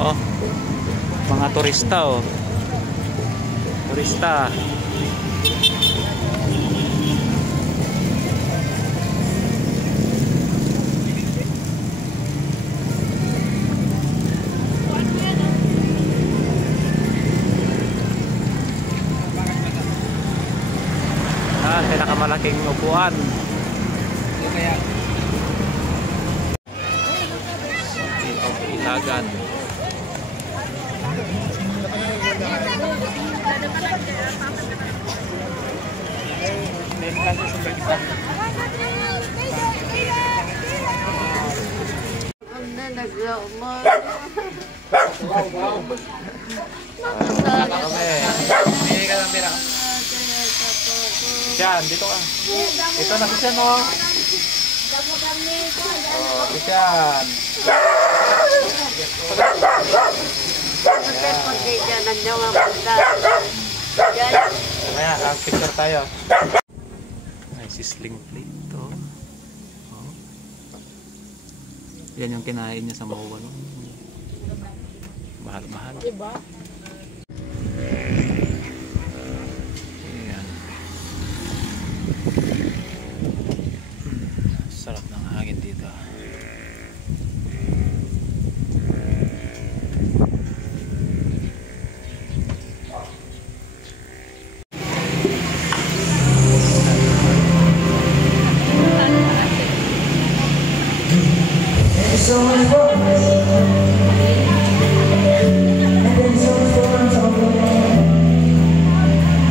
Oh, mga turista oh. Turista. Pinakamalaking upuan. Ilagan. Siyan, dito ka. Ito na si Siyan o. Oh, si Siyan. Kaya, picture tayo. Ay, sisling plate to. Oh. Yan yung kinain niya sa Mahuwa, no? Mahal-mahal. Diba? Sarap ng hangin dito.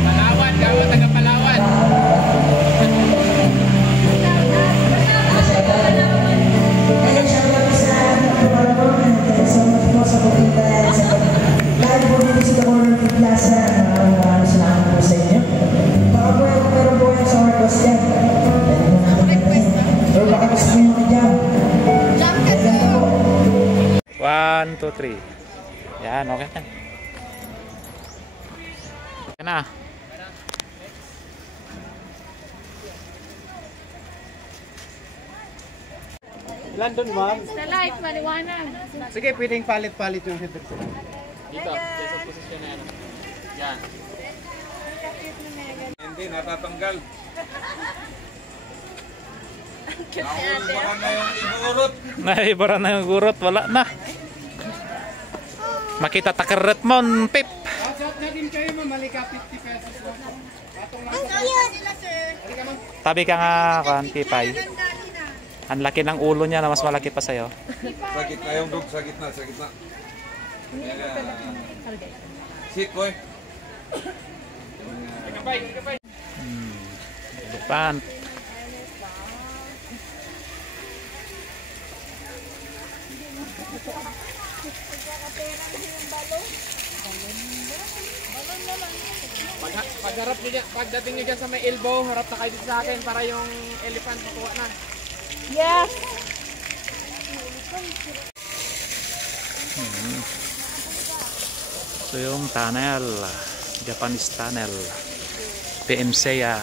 Palawan, gawa taga Palawan. One, two, three. Yan, okay na. Okay na. London, ma'am. Sa live, maliwanag. Sige, pwedeng palit-palit yung header. Dito, sa posisyon na yan. Yan. Hindi, natatanggal. Nakuha na yung ibuurot. Naibara na yung gurot, wala na. Makita takerret mo, Pip. Shot na din kayo, ma'am. Malika, 50 pesos lang. Patong lang sa sila, sir. Tabi ka nga, kan, Pipay. Ang laki ng ulo niya na mas malaki pa sa'yo. Sa gitna yung dog, sa gitna, sa gitna. Sit, boy. Elephant. Pagharap nyo dyan, pagdating nyo dyan sa may elbow, harap na kayo dito sa akin para yung elephant makuha na. Yes! So yung tunnel, Japanese tunnel, PMSEA.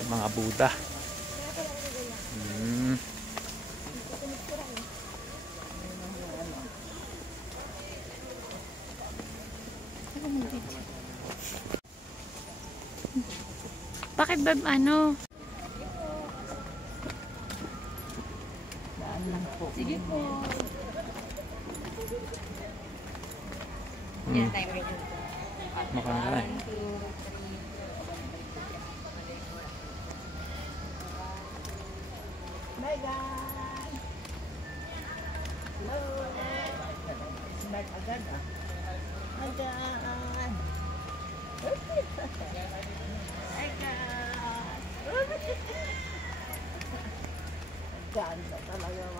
Yung mga Buddha. Bakit ba ano? Sige po. Mukhang na eh.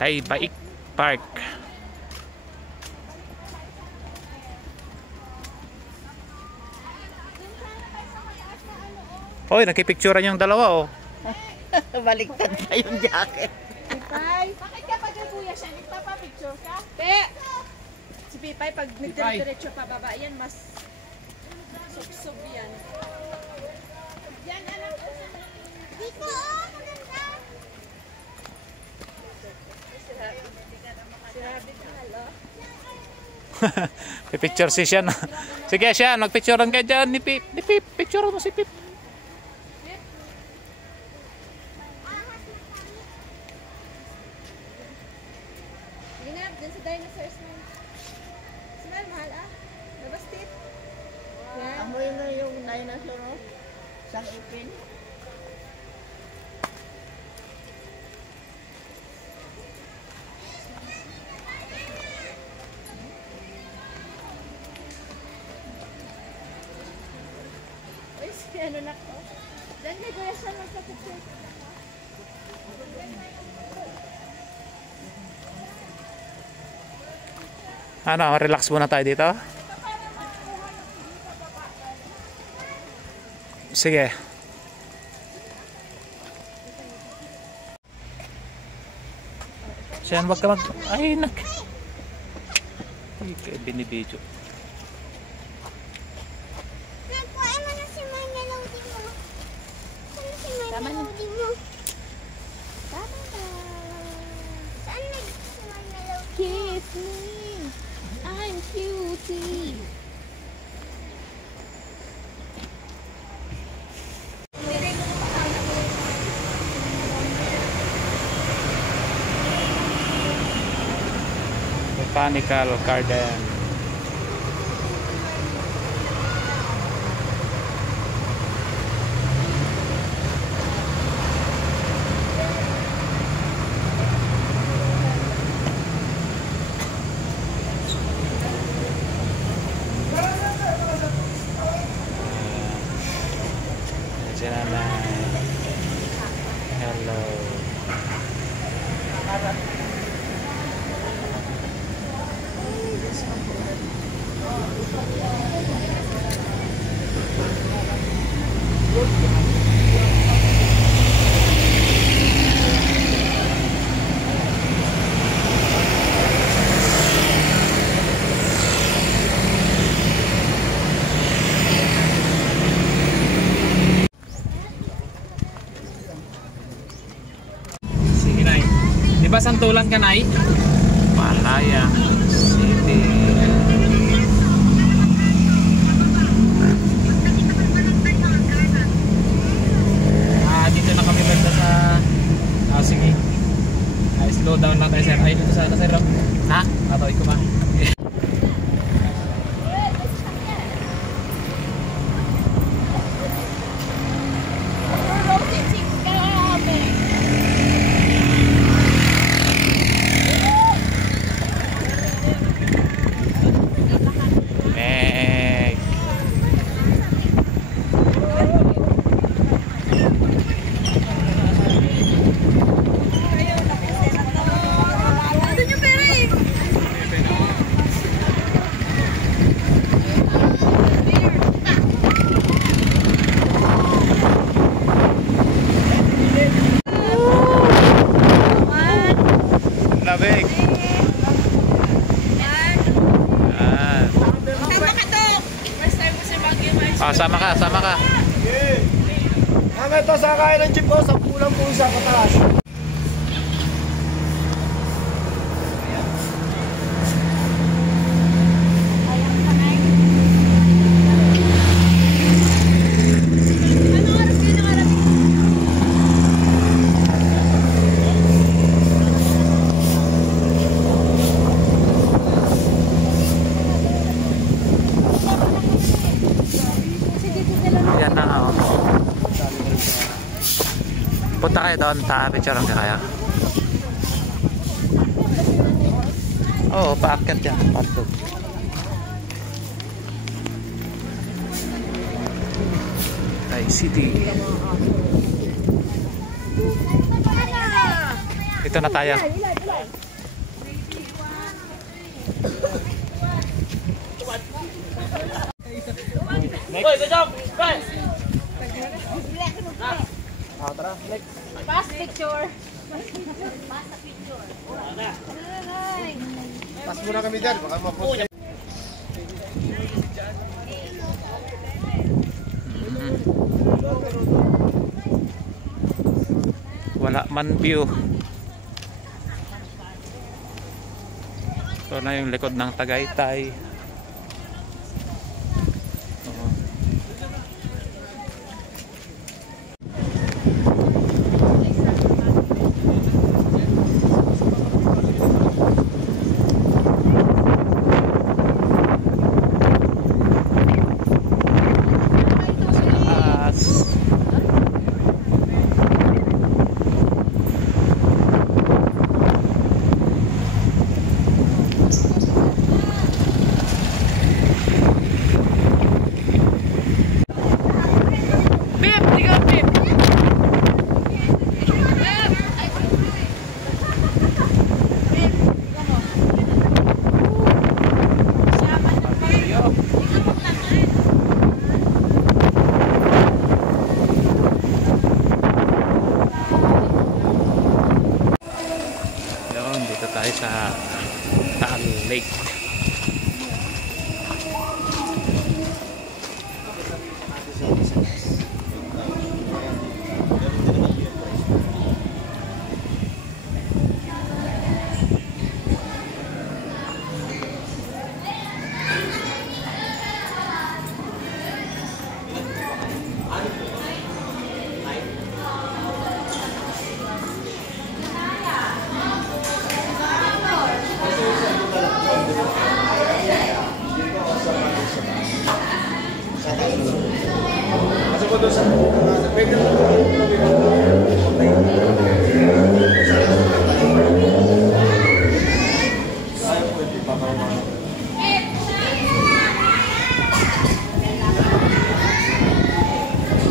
Taybaik Park. Hoy, nakipicturean yung dalawa oh. Baliktad pa yung jacket. Pipay, bakit kapag kuya siya, nagpapapicture ka? Pe! Si Pipay, pag nagdiretso pababa, yan mas sub-sub yan. Yan, alam ko sa dito, maganda. Pipicture si Sian. Sige Sian, magpicturean kayo dyan ni Pip. Ni Pip, picture mo si Pip. Ginap, dun sa dinosaur smile. Smile, mahal ah. Labas tip. Yan. Amoy na yung dinosaur, no? Isang ipin. Uy, si ano na ko. Dan may guya siya magpapicture. Ano, relax muna tayo dito. Sige. Siyan, wag ka mag... Ay, nak... Ay, binibidyo. Nagkuha mo na si May Melody mo. Ano si May Melody mo? Tama na. Saan si May Melody? Kiss me. I'm cutie. Botanical Garden. Hello. Sige, Nay. Di ba santulan ka, Nay? Palayang City. Dito na kami banda sa... sige. Slow down lang tayo, sir. Ay, dito sana, sir. Ha? Tatoy ko ba? Meg. Labig. Sama ka, sama ka. Ito sakay ng jeep ko sa pulang pusa pataas. Yan na, oh. Punta kayo doon, picturean ka kaya. Oo, paakyat yan. Paakyat. Ay, city. Ito na tayo. Hoy, good job! Guys! Fast picture. Pas muna kami dyan, baka mapost. Wala man view. Ito na yung likod ng Tagaytay. Oo. Taas. Yun, dito tayo sa Taal Lake.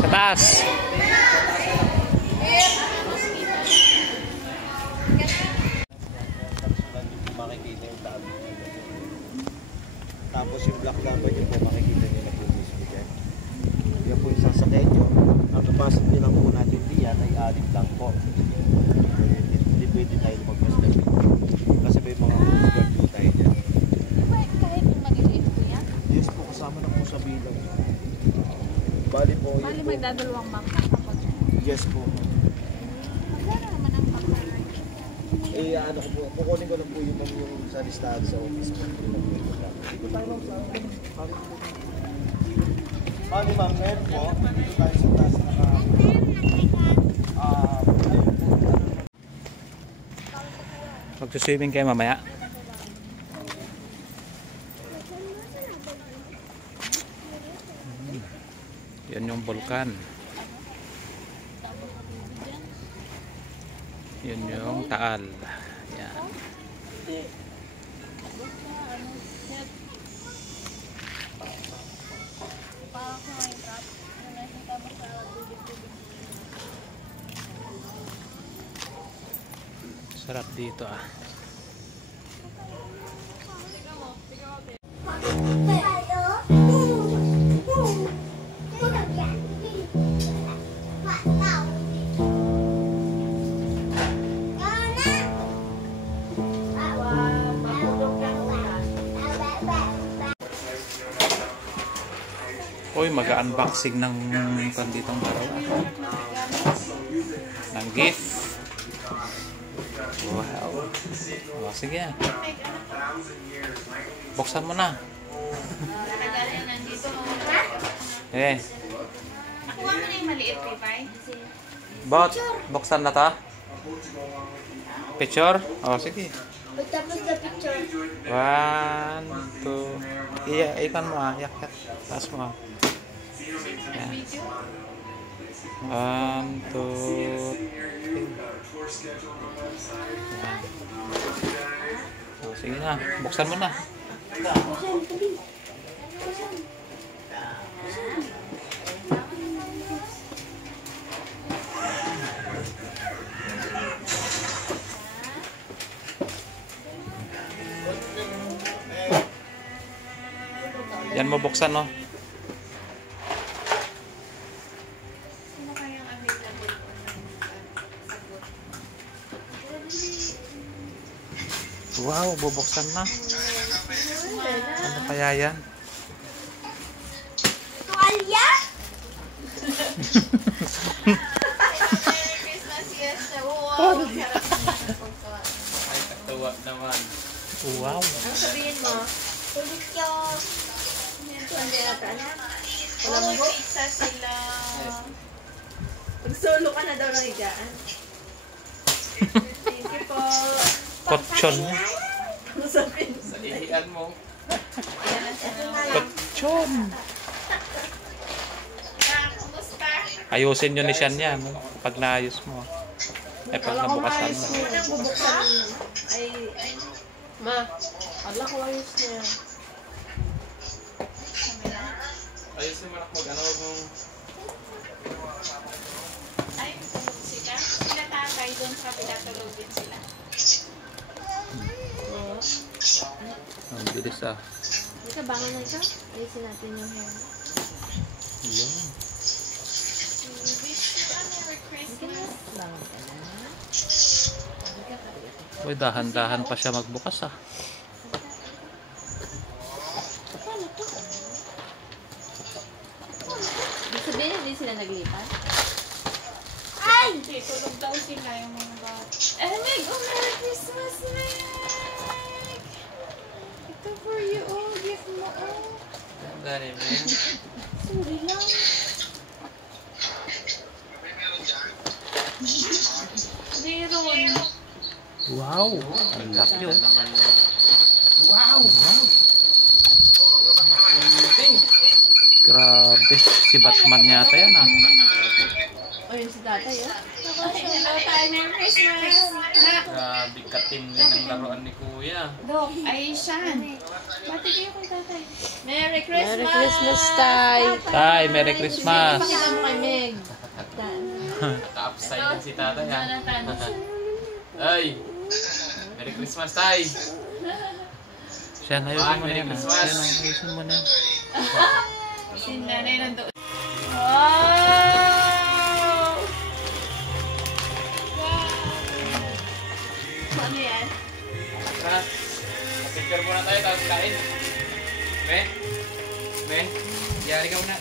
Taas. Makikita yung tao. Tapos yung black number nyo po, makikita nyo na po mismo dyan. Yan po yung sasakyan nyo. Ang capacity lang po natin diyan ay 6 lang po. Hindi pwede tayo magpas-lapit. Kasi may mga guard po tayo dyan. Kahit mag-iip ko yan? Yes po, kasama na po sa bilang. Bali po yun Bali po. magdadalawang bangka kapag Yes po. magkano naman ang bangka? Eh ano ko po, kukunin ko lang po yung sa listahan sa office po. Dito tayo lang sa Bali ma'am, meron po. Dito tayo sa taas na Magsuswimming kayo mamaya. Yan yung bulkan. Yun yung Taal. Yan. Sarap dito ah. Uy, mag-unboxing ng kanditong dalawa. Ng gift. Wow. Oh, sige. Buksan mo na. Eh. Nakuha mo na yung maliit, Pipay? Bot, buksan na to. Picture? Oh, sige. Tapos the picture. 1, 2. Iya, ikan mo ah. Yak. Taas mo ah. Yan. 1, 2, 3. Yan. Oh, sige na. Buksan mo na. Yan mo buksan, no? Sino kayang available po ng sagot? Wow, bubuksan na. Ano kaya yan? Tuwalya? Merry Christmas, yes. Wow, sarap naman ang pagkawa. Ay, katuwa naman. Wow. Ano sabihin mo? Ulit yung... Ano yata? Alam mo? Isa sila. Pag-solo ka na daw ng higaan. Thank you po. Kotson. Ano sabihin? Sa ihian mo. Kotson. Kumusta? Ayusin nyo ni Sian yan. Pag naayos mo. Pag nabukasan mo. Unang bubuksan ay... Ma, ala ko ayos na yan. Ayusin mo na mag ano kung... Ay, sila? Sila tatay doon sa pinatulog din sila. Oo. Ang bilis ah. Ika, bangon na ikaw. Ayusin natin yung hair. Yun. Wish you a Merry Christmas. Bangon ka na. Uy, dahan-dahan pa siya magbukas ah. Ibig sabihin, hindi sila naglipat? Ay! Tulog daw sila yung mga bata. Meg! Oh, Merry Christmas, Meg! Ito for you, oh. Gift mo, oh. Gani, man. Sorry lang. Meron. Wow. Ang laki yun. naman yung... Wow! Grabe. Si Batman yata yan ah. O, yun si tatay, oh. Hello, tayo. Merry Christmas. Grabe katindi ng laruan ni Kuya. Dok, ay siyan. Bati kayo kay tatay. Merry Christmas! Merry Christmas, Tay. Tay, Merry Christmas. Pakita mo kay Meg. Naka-upside din si tatay ha. Ay! Merry Christmas, Tay! Siya, ayusin mo na Merry yan ah. Christmas. Siya, ayusin mo na yan. Sinanay nandoon. Wow! Wow! Ano yan? Tara, picture muna tayo tapos kain. Me? Me? Yari ka muna.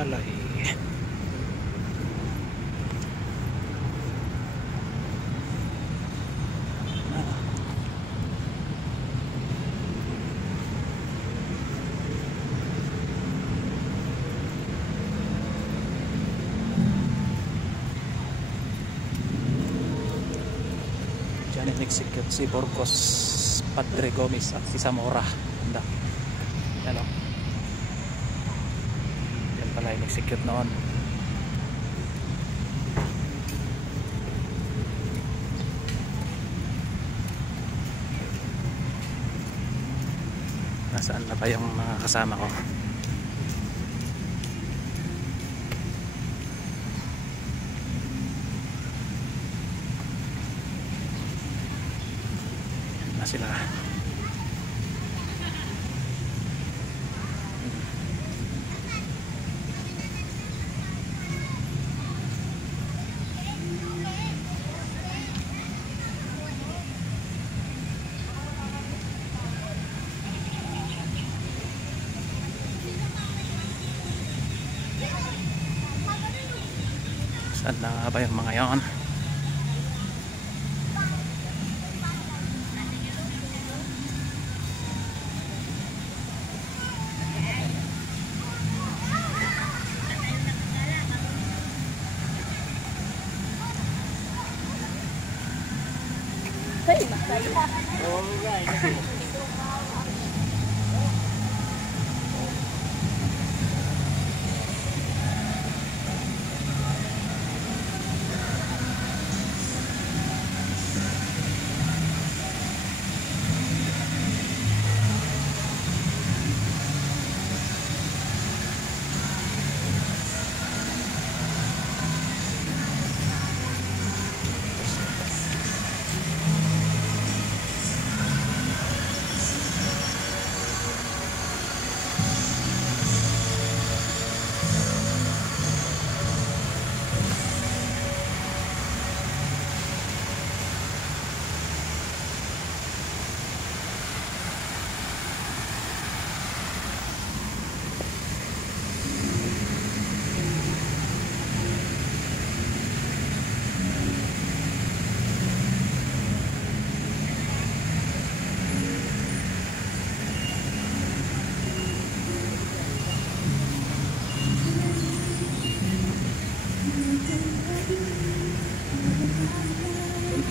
palay. Diyan in-execute si Burgos Padre Gomez at si Zamora. Handa. Yan o. Yan pala in-execute noon. Nasaan na ba yung mga kasama ko? Na sila. Saan na ba yung mga yon? Hey, masaya.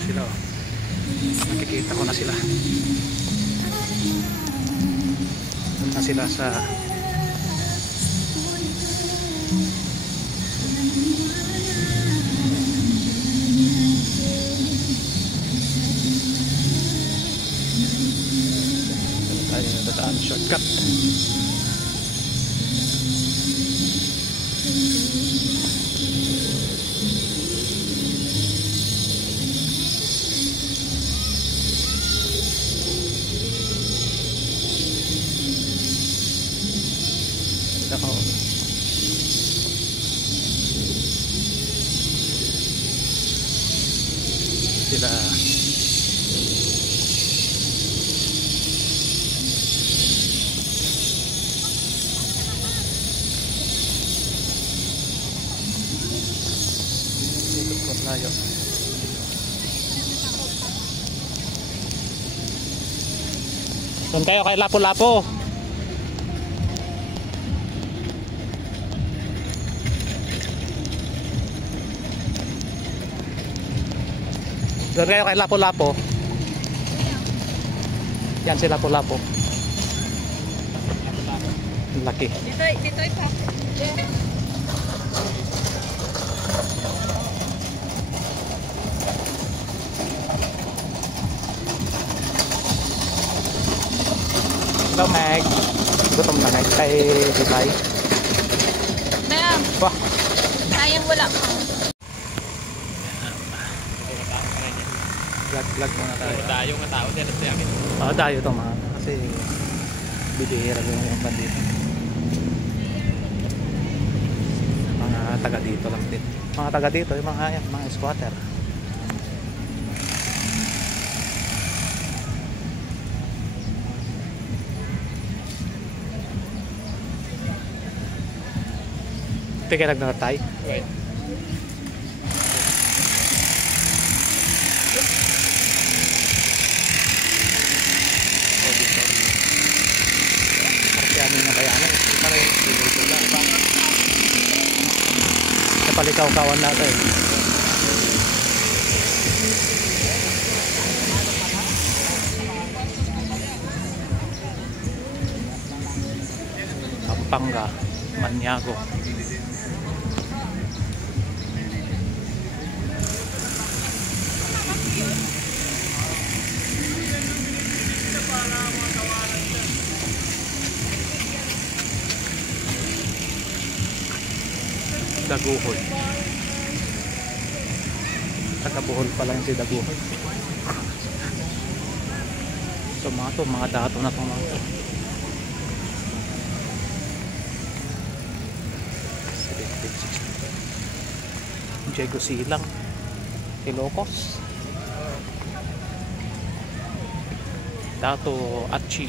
Sila oh. Nakikita ko na sila. Doon na sila sa tayo nadadaan shortcut. Ako sila ikot ko layo. Doon kayo kay Lapu-Lapu. Doon kayo kay Lapu-Lapu. Yan si Lapu-Lapu. Laki. Dito pa. Hello, Meg. Gutom na Meg kay Bibay. Ma'am, Wah, sayang wala ka. vlog muna tayo. Tayo nga tao din sa akin. Oo, tayo ito mga. Kasi bibihira yung bandito. Mga taga dito lang din. Mga taga dito, yung mga squatter. Ito kayo nagtatay. Wait. Martiano na kaya ano. Napalikaw-kawan natin. Pampanga, Maniago. Daguhoy. Taga-Bohol pala yung si Daguhoy. So mga dato na itong mga to. Diego Silang, Ilocos, Dato Achi,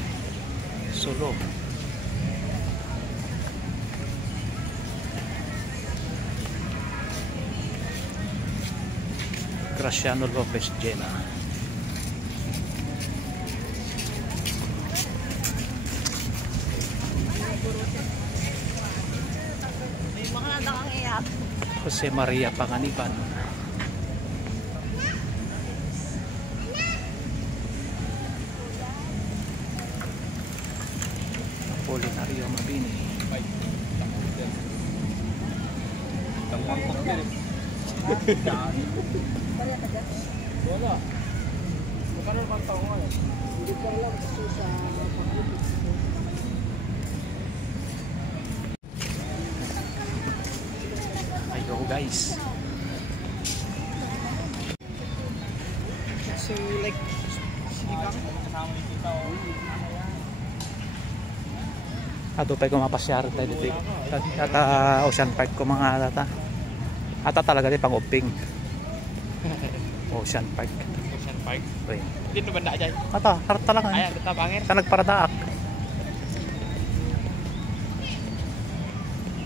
Solo. Graciano Lopez Jena. May mga nakangiyap. Jose Maria Panganiban. Apolinario Mabini. Wala. Magkano bang taong nga? Hindi ko alam kasi sa pag-ibig. Ayo guys. So like, sibang. Ato tayo kumapasyar tayo dito. At Ocean Park ko mga data. Ata talaga di pang uping. Ocean Park. Ocean Park. Uy. Dito banda dyan. Ata, harta lang. Ayan, dito bangir. Sa nagparadaak.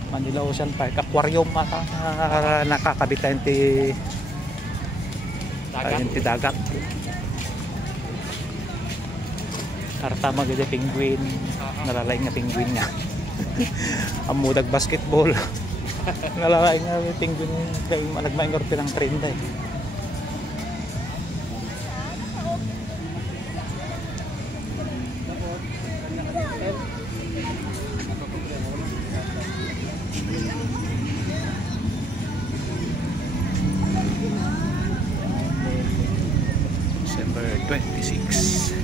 Manila Ocean Park. Aquarium ata. Nakakabitan ti Dagat. ti dagat. Harta maganda penguin. Nalalay nga penguin nga. Amudag basketball. Nalalay nga penguin. Kaya nagmaingor pinang trend eh. December 26.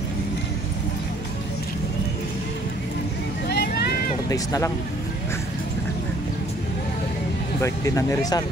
4 days na lang. Birthday na ni Rizal.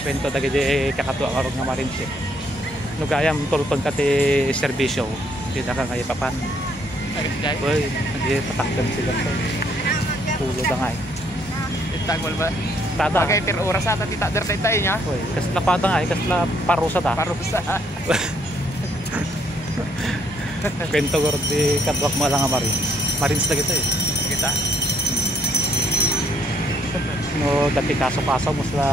Kwento dagiti kakatuwa karong nga marinse. Nugayam tulton kati serbisyo. Di na kangay papan. Agad dyan. Uy, hindi patanggan sila. Tulo da nga eh. Itagwal ba? Tada. Bagay, tir oras ata tita der tayo niya. Uy, kasla pata nga eh. Kasla parusa ta. Parusa. Kwento ko di kadwak mo lang nga marins. Marins na kita eh. Kita. No, dati kaso-kaso mo sa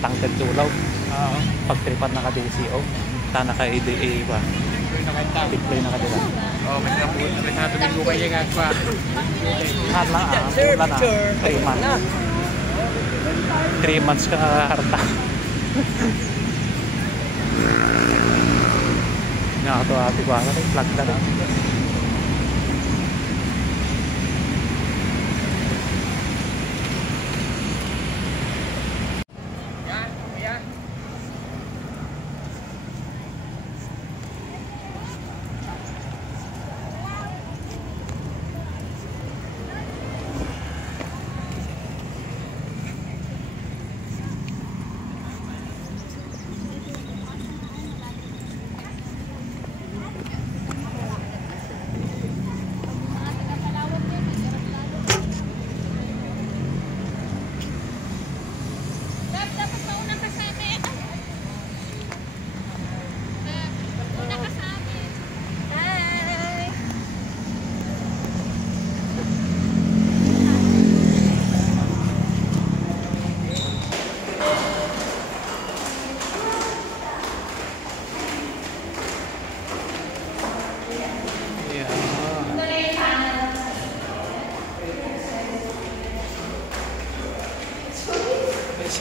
tangkad tulaw. Oo. Pagtripan na ka DCO. Tana ka EDA ba? Ito na kanta. Deploy na ka dila. Oh, may nabut. May natumin ko kayo nga pa. Nga lang wala na. 3 months. 3 months ka harta. Nakatuwa-ati ba? Flag na lang.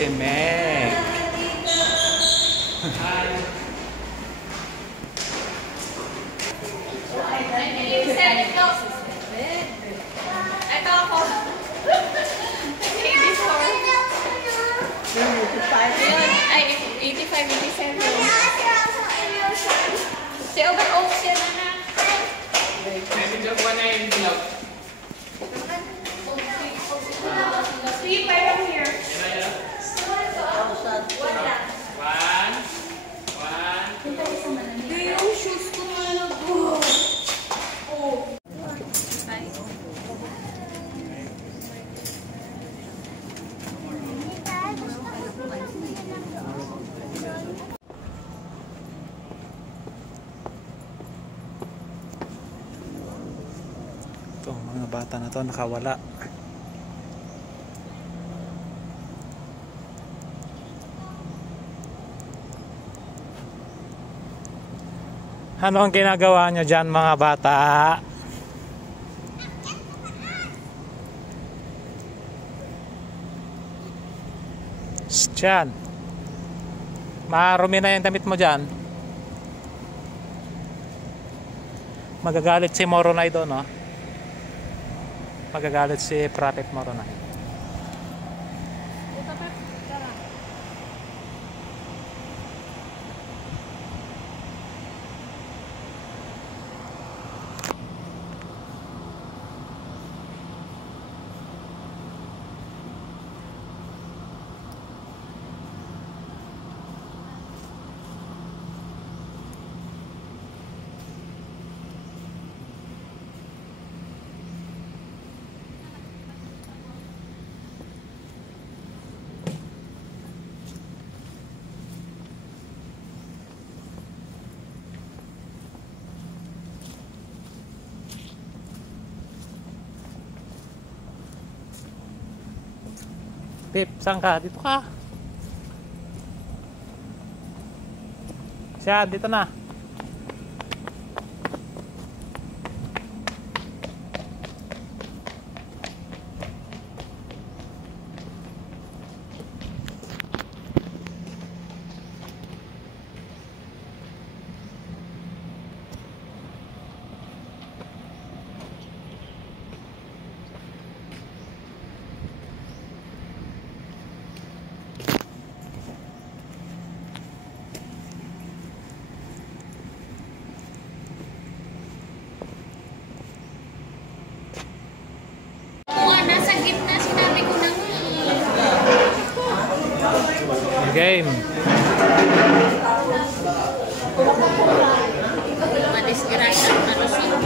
si Meg. Ito ako. 84. Ayun, ay 85, 87. Si Ober Oaks yan na. Messenger ko na yung vlog. Steve, right over here. One. Yung shoes ko na nag-go. Itong mga bata na to nakawala. Ano ang ginagawa nyo dyan mga bata? Diyan. Marumi na yung damit mo dyan. Magagalit si Moronay doon, no? Magagalit si Prophet Moronay. Pip, saan ka? Dito ka. Siya, dito na. Nasa gitna, sinabi ko na nga. Game. Madisgrasya ang kalusot.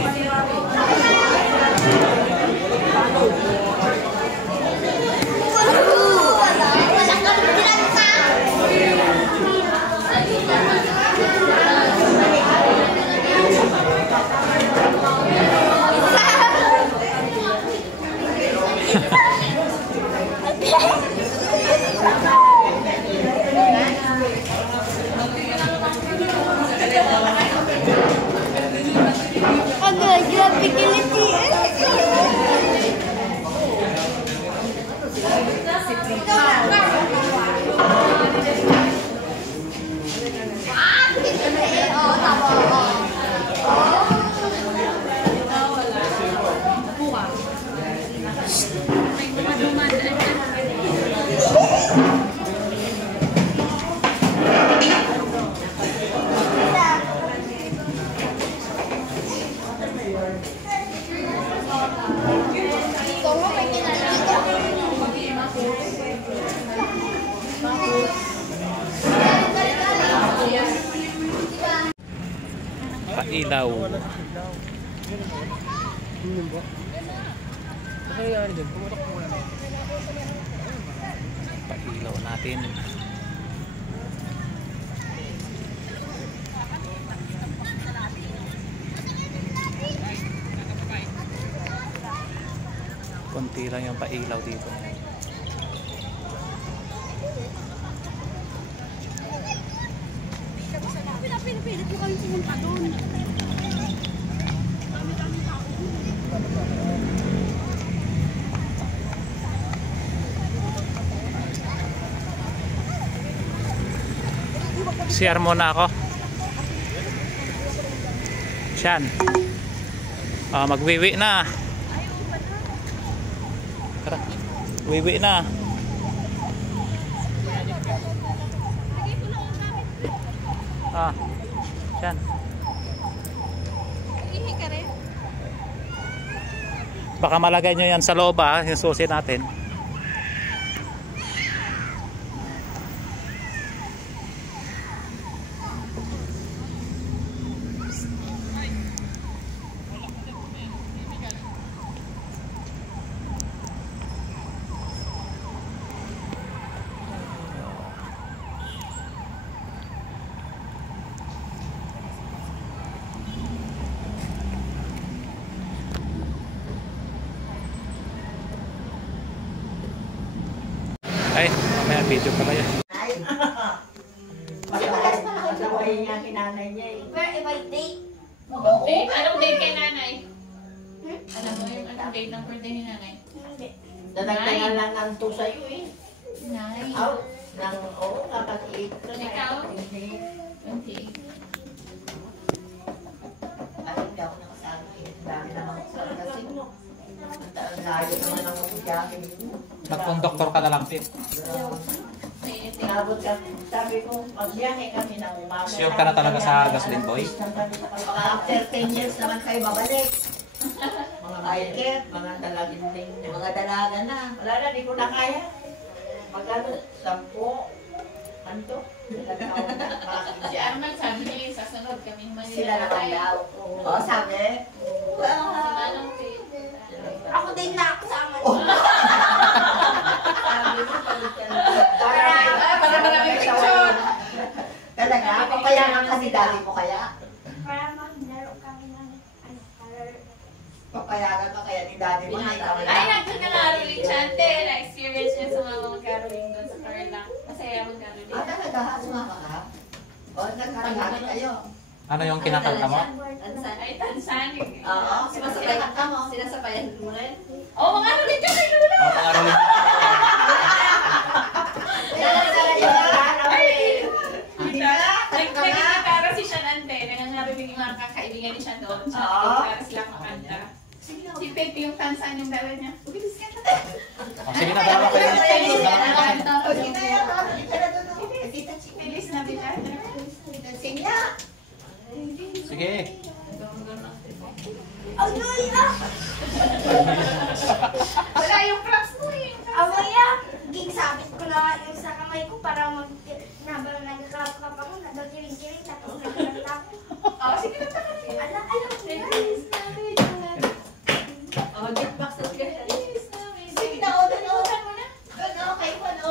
Pailaw. Pailaw natin. Konti lang yung pailaw dito. Pinipilit mo kami pumunta doon. Mag-share muna ako. Siyan. Magwiwi na. Tara. Wiwi na. Siyan. Ihi ka rin? Baka malagay nyo yan sa loob yung susi natin. Ay, mamaya video pala yan. Masaway niya kinanay niya eh. Anong date kay nanay? Alam mo yung anong date ng birthday ni nanay? Dadagdagan lang ang to sa'yo eh. Nay. Kapag-8 ka na. Ikaw? Hindi. 28. Ay, hindi ako nakasama eh. Dami naman sa kasi mo. Ang layo naman ang jacket mo. Magkondoktor ka na lang, Pip. Tinabot ka. Sabi ko, pagbiyahe kami ng umaga. Sure ka na talaga sa gasoline boy? After 10 years naman kayo babalik. Mga biker, mga dalaginding, mga dalaga na. Wala na, di ko na kaya. Magkano? 10. Anto? Ilang taon na. Mga Si Arman sabi niya yung sasunod kami Manila sila naman daw. Oo, sabi. Si Manong Ako din na kasama. Sabi mo, pagod ka na. Para maraming picture. Talaga? Papayagan ka ni daddy mo kaya? Para maglaro kami ng color. Papayagan ka kaya ni daddy mo na ikaw Ay, lang? nagkakaroling siya. Na-experience niya sa mga mag-caroling doon sa Carla. Masaya mag-caroling. Talaga ha? Sumama ka? O, nagkaragami kayo. Ano yung kinakanta mo? Ay, Tansani. Oo, sumasabay ka mo. Sinasabayan mo rin? Oo, mga caroling ka kay Lula. Pangaroling. Nagkikitara si Shanante. Nangangaroling yung mga kakaibigan ni Shan doon. Para sila makanta. Si Pepe yung Tansan yung dala niya. Bilis ka na. Sige na, dalawa kayo. Bilis na bila. Sige. Wala yung props mo eh. Amaya, gigsabit ko na yung sa kamay ko para nabang nagkakalap ako, nagkiring-kiring, tapos nagkakanta ako. Oo, sige na taka. Alam mo, Bilis na bila. Oh, get back sa Bilis na bila. Sige na, o, doon, o. Saan mo na? Doon, o, kayo pa, o.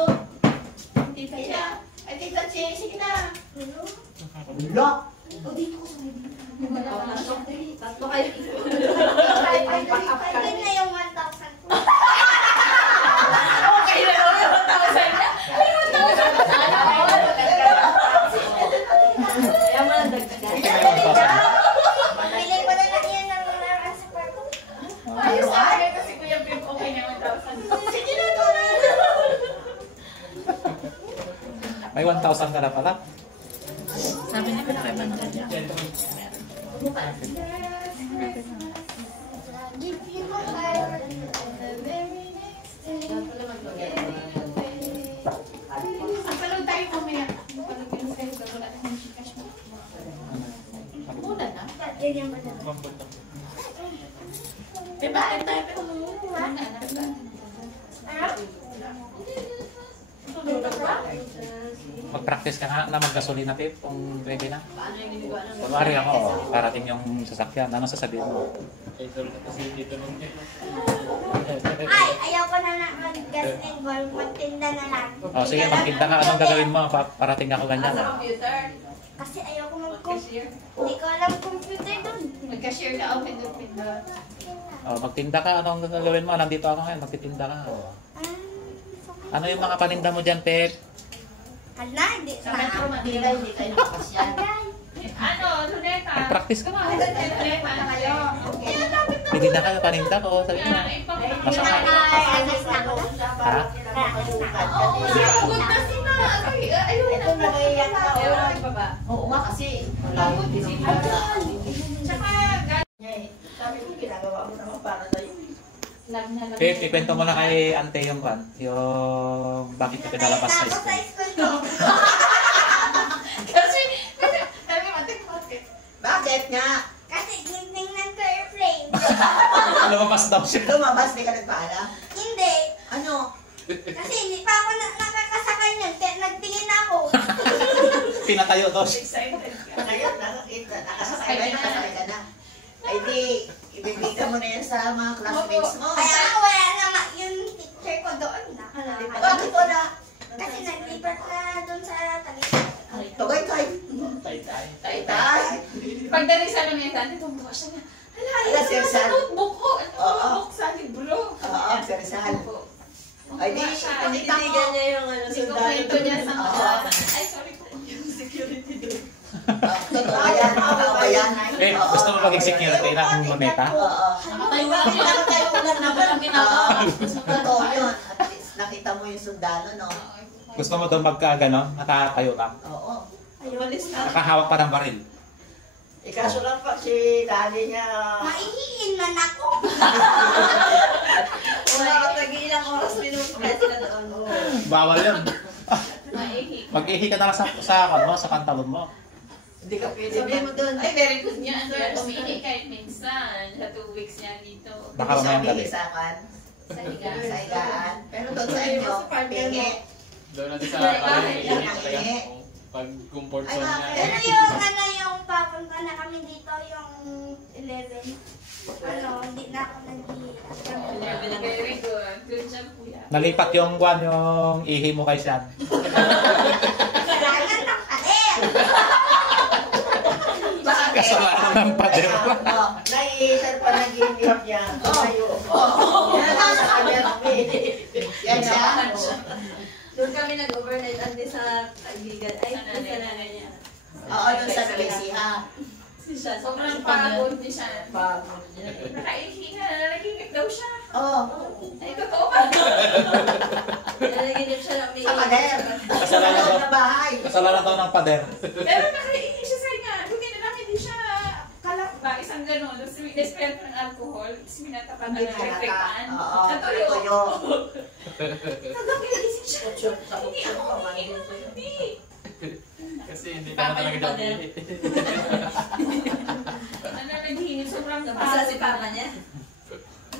Tita Sige siya. na. Ay, tita Che, sige na. Ulo? O, dito ko sa may dito. Tatlo kayo. Pwede na yung 1,000 ko. Okay na daw yung 1,000 na. Ay, 1,000 na sana. Kaya mo lang dagdagan. Pili ko na lang yan ng mga sa kwarto. Ayos sa akin kasi Kuya Pip okay na 1,000. Sige na, to na. May 1,000 ka na pala. Sabi niya kaya ba na kanya? Give you my heart the very next day. Magpalog tayo mamaya. Magpalog yung sa'yo. Wala na yung cash mo. Muna na. Ganyan ba na? Diba? Ito. Muna na. Mag-practice ka nga na mag-gasolina, Pip, kung pwede na. Paano yung ginagawa ng Kunwari ako, parating yung sasakyan. Ano sasabihin mo? Ay, ayaw ko na na mag-gas and gold. Magtinda na lang. Sige, magtinda ka. Anong gagawin mo? Parating ako ganyan. Computer. Kasi ayaw ko mag-computer. Hindi ko alam computer doon. Mag-cashier ka. Open the window. Magtinda ka. Anong gagawin mo? Nandito ako ngayon. Magtitinda ka. Ano yung mga paninda mo dyan, Pep? Hala, hindi. Sa Metro Hindi Manila. hindi kayo nakasyan. Ano? Luneta. Practice ka nga. Luneta na kayo. Hindi na kayo paninda ko. Sabi mo. Masakit. Ay, alis na ako. Ha? Oo, good na si Ma. Ayun Ito na naiyak na. baba. Oo nga kasi. Wala yung pinagpala. Tsaka, Sabi ko, ginagawa mo naman para sa'yo. lag na lag. Pip, ikwento mo na kay ante yung kan, yung bakit ka pinalabas sa school. Kasi, sabi mo, bakit? Bakit nga? Kasi tingnan ko airplane. Lumabas daw siya. Lumabas, di ka nagpaalam? Hindi. Ano? Kasi hindi pa ako nakakasakay niyan. Kaya nagtingin ako. Pinatayo daw siya. Excited ka. Ngayon, nakasakay ka na. Ay di, ibibigay mo na yan sa mga classmates mo. Kaya nga wala naman yung teacher ko doon. Nakalala. Bakit wala? Kasi naglipat na doon sa Taliban. Tagay-tay. Tay-tay. Pagdating sa namin, dati tumuha siya na. Ala, Sir Sal. Notebook ko. Oo. Notebook sa libro. Oo, Sir Sal. Ay di, tinitigan niya yung ano, Sikukwento niya sa mga. Oo. Ay, sorry po. Yung security doon. Totoo yan, totoo ba yan? Pip, gusto mo maging security na kung moneta? Oo. Nakatayo lang naman ang ginagawa. Totoo yun. At least nakita mo yung sundalo, no? Gusto mo daw magkagano, nakatayo lang? Oo. Ayulis na. Nakahawak pa ng baril. Ikaso lang pa si Dali niya. Maihiin man ako. Wala tag-ilang oras minuto kaya sila doon. Bawal yun. Maihi. Mag-ihi ka na lang sa pantalon mo. Hindi ka pwede. Sabi mo doon, ay very good niya. Kaya umihi kahit minsan. Sa 2 weeks niya dito. Baka mamayang gabi. Sa Sa sa higaan. Pero doon sa inyo, pingi. Doon natin sa pag-comfort zone niya. Pero yung papunta na kami dito, yung 11. Hindi na ako nag-i-attempt. Very good. Good job, kuya. Nalipat yung ihi mo kay Sean. Kailangan ng pader. Kasalanan ng pader. Naiisal pa nag-iinip niya. Tayo. Yan ang sa kanya. Yan siya. Doon kami nag-overnight ante sa kaibigan. Ay, sa nanay niya. Oo, doon sa Tracy, ha? Siya, Sobrang pagod ni siya. Pagod niya. Nakaihi na, nalagingit daw siya. Oo. Ay, totoo ba? Nalaginip siya ng may Sa pader. Kasalanan daw. Sa bahay. Kasalanan daw ng pader. Pero nakaihi siya sa nga. Buti na lang hindi siya kalak ba? Isang gano'n. Tapos desperate ng alcohol. Tapos minatapan na ng electric fan. Oo. Natuyo. Natuyo. Nagkakilisip siya. Hindi ako umiinom. Hindi. Kasi hindi ka na talaga daw umihi. Naghingi sobrang Nabasa si papa niya.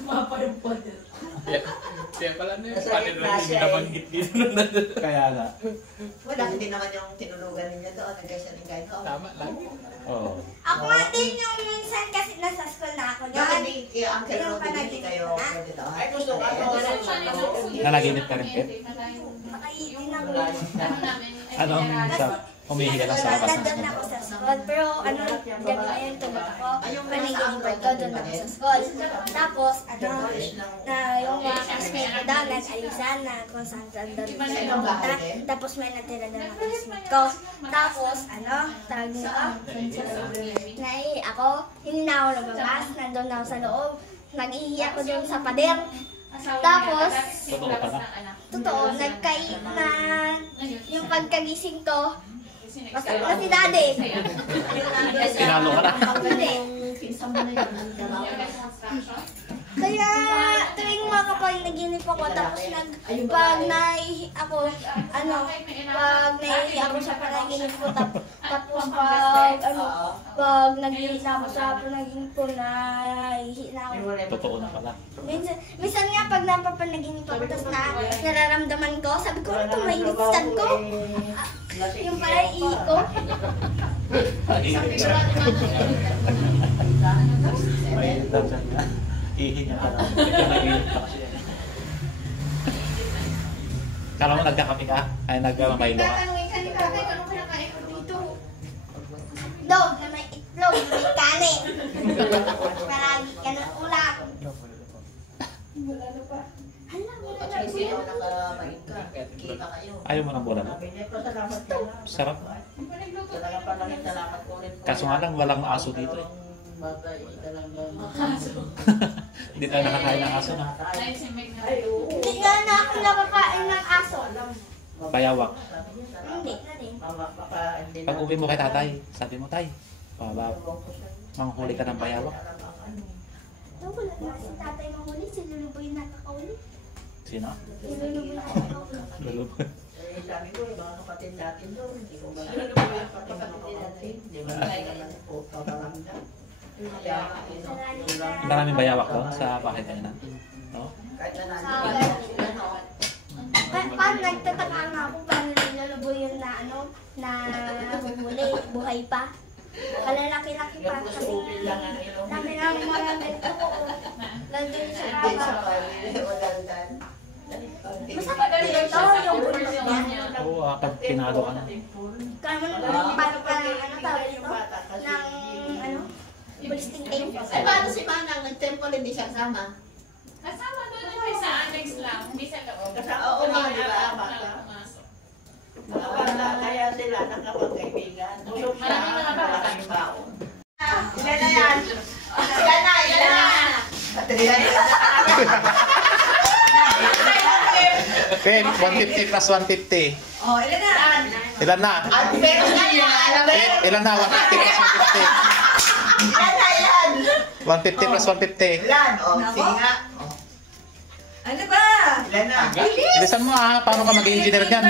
Mapa yung poder. Kaya pala na yung Nasa panin gitna rin siya, yung nabanggit dito. Kaya nga. Wala, hindi naman yung tinulugan ninyo doon. Nagkasiyaling kayo. Tama lang. Oo. Ako nga din yung minsan kasi nasa school na ako Baka doon. hindi ang kailangan hindi kayo pwede doon. Ay, gusto ka Nanaginip ka rin, Pip? Nakaiitin ako. Anong humihi ka lang sa labas ng Nandun school? ako sa school. Pero gabi ngayon tulog ako. Panaginip ko doon ako sa school. Tapos, na yung mga classmate ko daw, nag-alisan na kung saan doon sila pumunta. Tapos may natira doon ang classmate ko. Tapos, tawag niyo ko? Naihi ako, hindi na ako lumabas. Nandun ako sa loob. Nag-ihi ako doon sa pader. Tapos, Totoo pala. totoo, yung pagkagising ko, masakit na si daddy. Tinalo ka na. Hindi. Kaya tuwing makapanaginip ako, tapos pag naihi ako, pag naihi ako sa panaginip ko, tapos pag nag-ihi na ako sa panaginip ko, naihi na ako. Totoo na pala. Minsan nga pag napapanaginip ako, tapos nararamdaman ko, sabi ko, ano itong mainitan ko? Yung pala ihi ko. Mainit daw siya. Ihi niya pala. Ito nag-iinit pa kasi. Kala mo nagkakape ka? Ay nagmamaylo ka? Tatanungin ka ni Kakay, anong kinakain ko dito? Dog na may itlog, na may kanin. Palagi ka ng ulam. Wala na pa. Hala, wala na Kasi ulam. ikaw nakamain ka. Kita kayo. Ayaw mo ng bola. Sabi niya, pasalamat ka na. Sarap. Talagang palaking salamat ko rin. Kaso nga lang walang aso dito eh. Batay, talagang... Hindi tayo nakakain ng aso na. Hindi nga na ako nakakain ng aso. Bayawak. Hindi na rin. Pag uwi mo kay tatay, sabi mo, tay, manghuli ka ng bayawak. Wala na si tatay mahuli, si Lulu po yung nakakauli. Sino? Si Lulu po yung nakakauli. Lalo. Sabi ko, mga kapatid natin doon, hindi ko ba kapatid natin, di ba po, kabarangga. Maraming bayawak doon sa bahay tayo natin. No? Kahit na Sa natin, Paano nagtataka nga ako paano nilulubo yung na na humuli, buhay pa. Kalalaki-laki pa kasi lang ang ilong. dami lang marami ito. Nandun sa Hindi sa kama. wadaldan. Masakit dito yung bulok niya. Oo, pag pinalo ka na. Kamo paano pa ng tawag ito? Ng ballistic tape. Eh, paano si Manang nag-temple hindi siya kasama? Kasama doon yung sa annex lang, hindi sa loob. Oo nga, di ba? Baka pumasok. Mga bata, kaya sila nakapagkaibigan. Busog siya, malaking baon. Ilan na yan? Ilan na, ilan na. Pep, 150 plus 150. Oh, ilan na? Ilan na? Pero na yan, alam mo? Pep, ilan na? 150 plus 150. Ilan na yan? 150 plus 150. Ilan? Oh, sige nga. Ano ba? Ilan na? Bilisan mo paano ka mag-engineer dyan?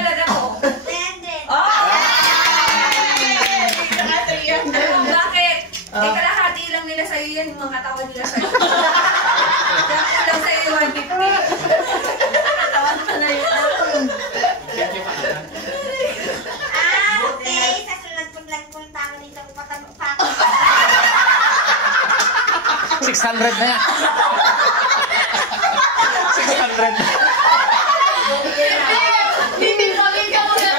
Bakit? Eh, kalahati lang nila sa'yo yan, yung mga katawan nila sa'yo. Dapat lang sa'yo yung 150. Katawan ka na yun. Okay. Sa sunod kong nagpunta ako dito, patanong pa ako. 600 na yan. 600 na. Hindi mo ka mo na.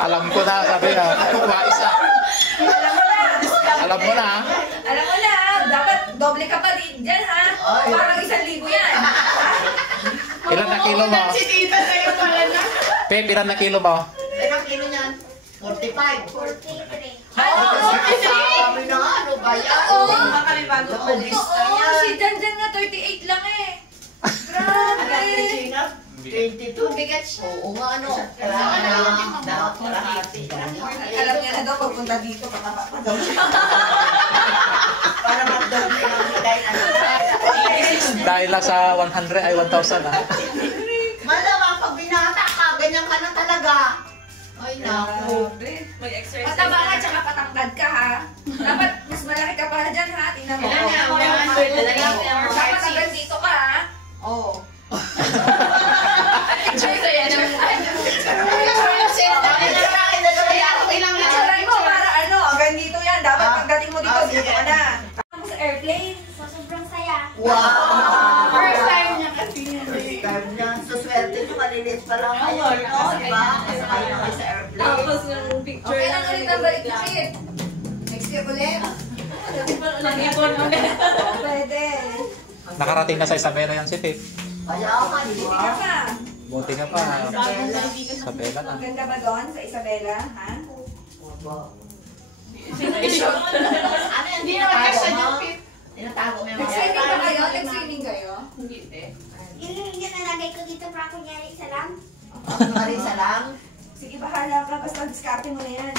Alam ko na, sabi na. Isa. Alam mo na. Alam mo na, dapat doble ka pa din dyan, ha? Parang 1,000 yan. Ilan na kilo mo? Si tita sa'yo pala na. Pep, ilan na kilo mo? Ilang kilo niyan? 45. 43. Sabi na nga, ano ba yan? Oo, makalibago. Lista Oo, yan. si Janjan nga 38 lang eh. Grabe. 22. Bigat siya. Oo nga, ano. Kailangan na kalahati. Alam niya na daw, pagpunta dito, patapa pa daw siya. Para mag-doble ang higay. Dahil lang sa 100 ay 1,000 Malamang pag binata ka, ganyan ka na talaga. Ay, naku. May exercise. Pataba ka, tsaka patangkad ka, ha? Dapat mas malaki ka pa dyan, ha? Tingnan mo. Ilan niya? Dapat hanggang dito ka, ha? Oo. Picture sa'yo. Picturean mo para ano, hanggang dito yan. Dapat pagdating mo dito, dito ka na. Ako sa airplane. So, sobrang saya. Wow! First time niya kasi niya. First time niya. So, swerte niyo, malinis pa lang kayo, no? Diba? Kasakay na kayo sa airplane. yung picture. Okay lang ulit ang balik trip. Next year ulit. Nag-ipon ulit. Pwede. Nakarating na sa Isabela yan si Pep. Kaya ka, di Buti ba? ka pa. Buti ka pa. Isabela na. Ang ganda ba doon sa Isabela, ha? Ano yan? Hindi naman kasi yung fit. Tinatago mo yung Nag-swimming ba kayo? Nag-swimming kayo? Hindi. Yung nalagay ko dito para kunyari isa lang. Marisa lang. Sige, bahala ka. Basta diskarte mo na yan.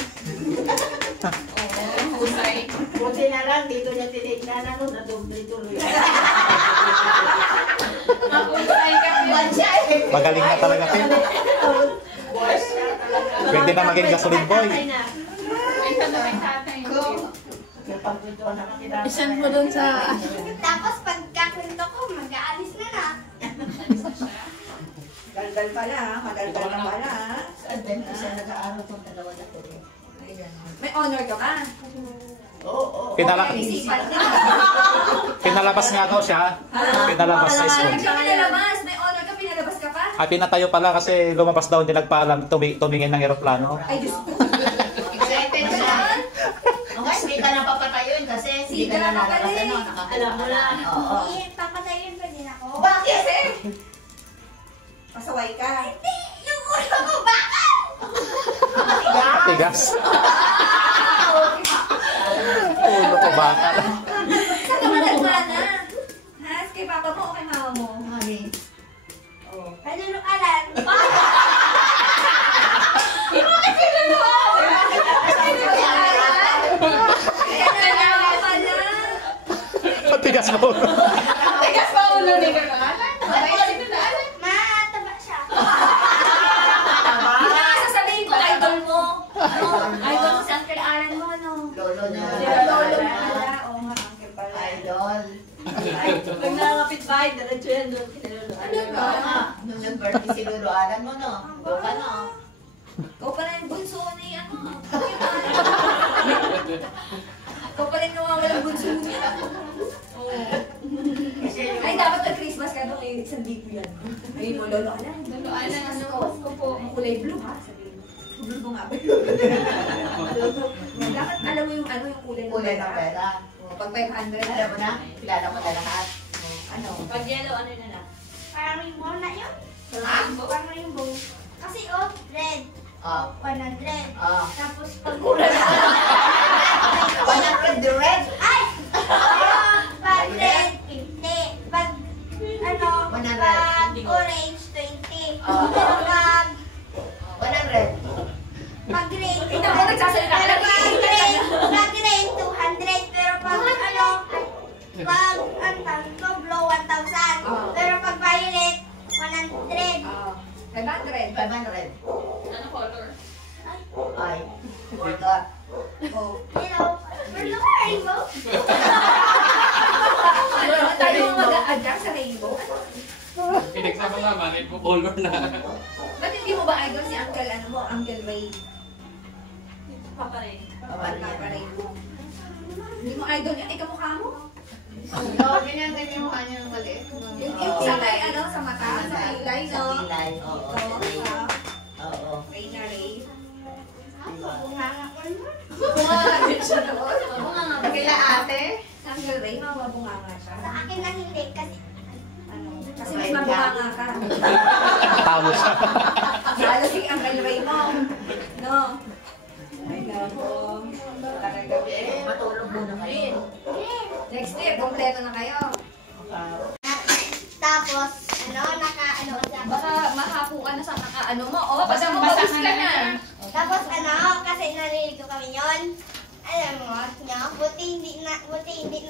Husay. Buti na lang, dito niya tinignan ano, nadoble tuloy. Mahusay ka. Magaling na talaga Pep. Boys siya talaga. Pwede na maging gasoline boy. May tatay mo. Isan mo dun sa... Tapos pagkakwento ko, mag-aalis na na. Daldal pala, ha? Madaldal na pala, ha? Saan din kasi nag-aaral kong dalawa na tuloy. May honor ka ba? Oo. Isipan din. Pinalabas nga daw siya. Pinalabas sa school. Hindi ka pinalabas. May honor ka, pinalabas ka pa? Ay, pinatayo pala kasi lumabas daw, hindi nagpaalam, tumingin ng eroplano. Ay, Diyos ko. Excited siya. Okay, hindi ka na papatayuin kasi hindi ka na nalabas ano. Alam mo na. Oo. Hindi, papatayin pa din ako. Bakit? Pasaway ka. Hindi, yung ulo ko bakal! Tigas. Ulo ko bakal. Saan ka ba nagmana? Ha? Kay papa mo o kay mama mo? Mami. Matigas mo. Tigas pa ulo ni Ganoalan. Mataba siya. Hindi na nga sasabihin ko, idol mo. Idol mo si Uncle Alan mo, ano? Lolo na. Lolo mo pala. Oo nga, Uncle pala. Idol. Pag nakakapit bahay, diretso yan doon. Ano ba? Nung nag-birthday si Lolo Alan mo, no? Doon ka na. Ikaw pala yung bunso ni ano. Ikaw pala yung nawawalang bunso niya. Oo. Ay, dapat na Christmas ka doon. Eh, isang libo yan. Ay, mo, Lolo Alan. Lolo Alan, ano? Ko po. Ang kulay blue, ha? Sabihin mo. Blue mo nga ba? Dapat alam mo yung ano, yung kulay ng Kulay ng pera. Pag 500. Alam mo na, kilala mo na lahat. Ano? Pag yellow, ano na lang? Parang rainbow na yun. Ha? Parang rainbow. Kasi red. Oh. 100. Oh. Tapos pag mura na. 100 the red. Ay! Pag red, 50. Pag, ano, 100. pag orange, 20. Oh. Pero pag 100. green, Ito mo, nagsasalita ka lang. pag green, 200. Pero pag, ano, pag, blow, 1,000. Oh. Pero pag violet, 100. 500. 500. Ano color? Ay. Forgot. Oh. Hello. We're not rainbow. Ano tayo mag-adjust sa rainbow? Pinagsama nga, manit mo color na. Ba't hindi mo ba idol si Uncle, ano mo, Uncle Ray? Papa Ray. Papa Ray. Hindi mo idol yan, ikamukha mo. Oo, ganyan din yung mukha niya maliit. Yung sa may, ano, sa mata, sa kilay, no? Sa kilay, oo. Ito, Oo. Ray na Ray. Bunganga ko naman. Bunga din siya doon. Bunga Kila ate? Uncle Ray, mababunga nga siya. Sa akin na hindi kasi Ano, kasi mas mabunga ka. Talo siya. Lalo si Uncle Ray mo. No? Ay, gabo. Talaga. Matulog muna kayo. Next year, kompleto na kayo. tapos naka-ano siya. Baka mahapo ka na sa naka-ano mo. Oh, basta Basta mababus ka ka na. na. Tapos kasi narinig ko kami yon. Alam mo, buti hindi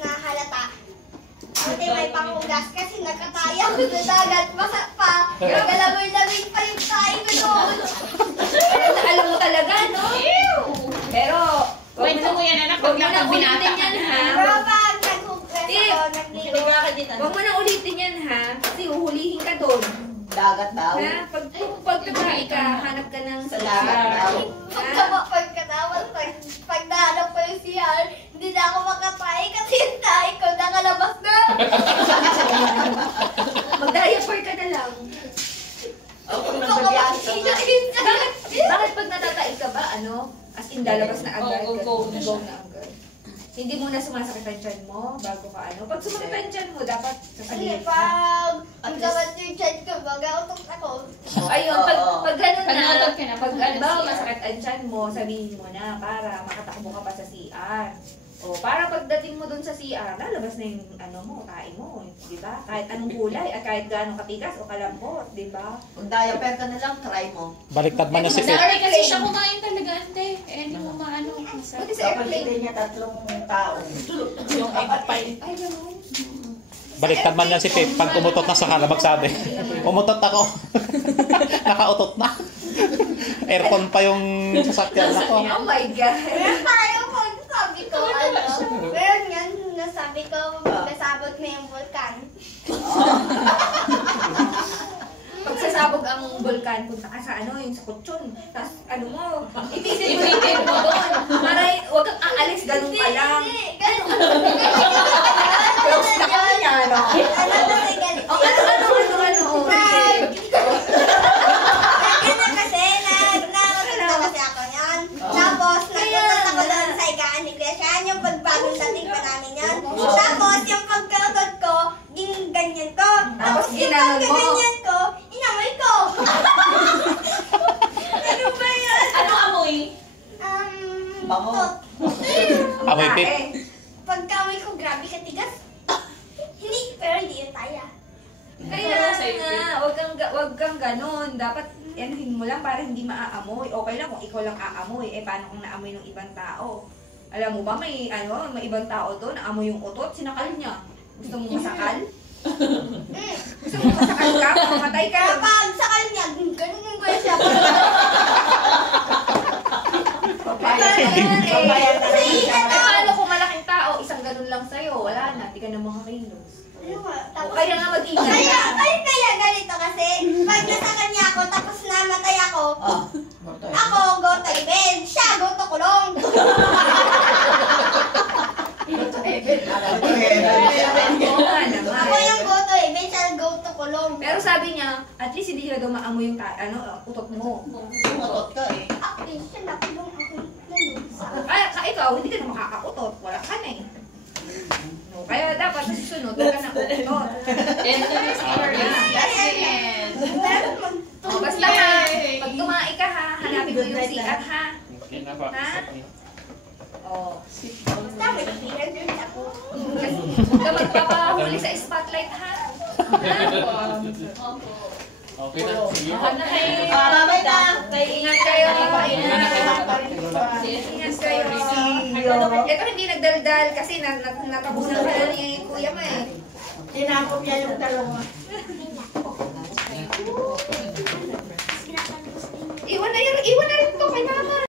na halata. Buti may panghugas kasi nakataya ko sa dagat. Baka pa, nagalagoy-lagoy pa yung tayo ko doon. Alam mo talaga, no? Pero, Kwento mo yan anak, Huwag huwag mo lang na pag binata ulitin ka yan, na. ha? Pero pag naghugas Tip, ako, nagliligo. Huwag mo na ulitin yan, ha? Kasi uhulihin ka doon. Dagat daw. Ha? Pag nagkain ka, hanap ka ng Sa dagat daw. Pagkatapos, pag nahanap ko yung CR, hindi na ako makatayo kasi yung tayo ko nakalabas na. Mag-diaper ka na lang. Ikaw ka makikita. Bakit pag natataig ka ba, as in lalabas na agad? Go na siya. na agad. Hindi mo na sumasakit ang tiyan mo bago ka Pag sumakit ang tiyan mo, dapat Kasi sasabihin pag magkabat yung chat ko, mag-autok ako. Ayun, pag ganun Pag na, natot ka na, pag pag ba, CR. masakit ang tiyan mo, sabihin mo na para makatakbo ka pa sa CR. O, para pagdating mo dun sa CR, lalabas na yung kain mo, di ba? Kahit anong kulay, at kahit gaano katigas o kalambot, di ba? Kung diaper ka na lang, try mo. Baliktad man niya si Pip. Dati kasi siya kumain talaga, ante. Eh, hindi mo maano. Buti sa Kapag airplane. hindi niya tatlong tao. Yung eggpile. Ay, gano'n. Baliktad man niya si Pip. Pag umutot na sa kalabag sabi. Umutot ako. Nakautot na. Aircon pa yung sasakyan ako. Oh my God. Meron tayo pag sabi ko, meron yan, nasabi ko, nasabot na yung vulkan. Pag sasabog ang bulkan, punta ka sa yung sa kutsyon. Tapos mo, ipitin mo doon. Para huwag kang aalis, ganun ka lang. Hindi, ganun. Close na kami niya, no? Ano kasi galit? O, ano? Ganun kasi, nagpunta kasi ako yan. Tapos, nagpunta ako doon sa Igaan Iglesia. Yung pagbagong dating pa namin yan. Tapos, yung pagkagot ko, ganyan ko. Tapos, yung ginanon mo. pagkaganyan ko, inamoy ko. Ano ba yan? Ano amoy? Bango. Amoy Pip. Pagkamoy ko, grabe katigas. Hindi, pero hindi yun taya. Kaya nga, wag kang ganun. Dapat yanuhin mo lang para hindi maaamoy. Okay lang kung ikaw lang aamoy. Paano kung naamoy ng ibang tao? Alam mo ba, may ibang tao doon, naamoy yung utot, sinakal niya. Gusto mo masakal? Gusto mo masakal ka? Mamatay ka? Kapag sakal niya, ganun ko siya. Babayan na rin siya. Eh, paano kung malaking tao, isang ganun lang sa'yo, wala na, di ka na makakilos. Tapos, Kaya nga mag-ingat. kaya ganito kasi, pag nasa kanya ako, tapos namatay ako, Oh. ako, go to event, siya, go to kulong. Oo nga naman. Ako yung go to event, siya go to kulong. Pero sabi niya, at least hindi na daw maamoy yung utot mo. Sumutot ka eh. Ako din, siya nakulong ako. Nandun sa Ikaw, hindi ka na makakautot. Wala ka na eh. No, kaya dapat sa susunod, huwag ka na utot. Yan na yung story. That's the end. Oh, basta ha, pag tumae ka ha, hanapin mo yung CR ha. Okay na po. Ha? Oh. Basta may experience din ako. Huwag ka magpapahuli sa spotlight ha. Okay na. Sige. Mahal na kayo. Babay na. Ingat kayo. Ingat kayo. Ito hindi nagdaldal kasi natabunan ka na ni kuya mo eh. Tinapos niya yung dalawa. Iwan na rin to kay mama.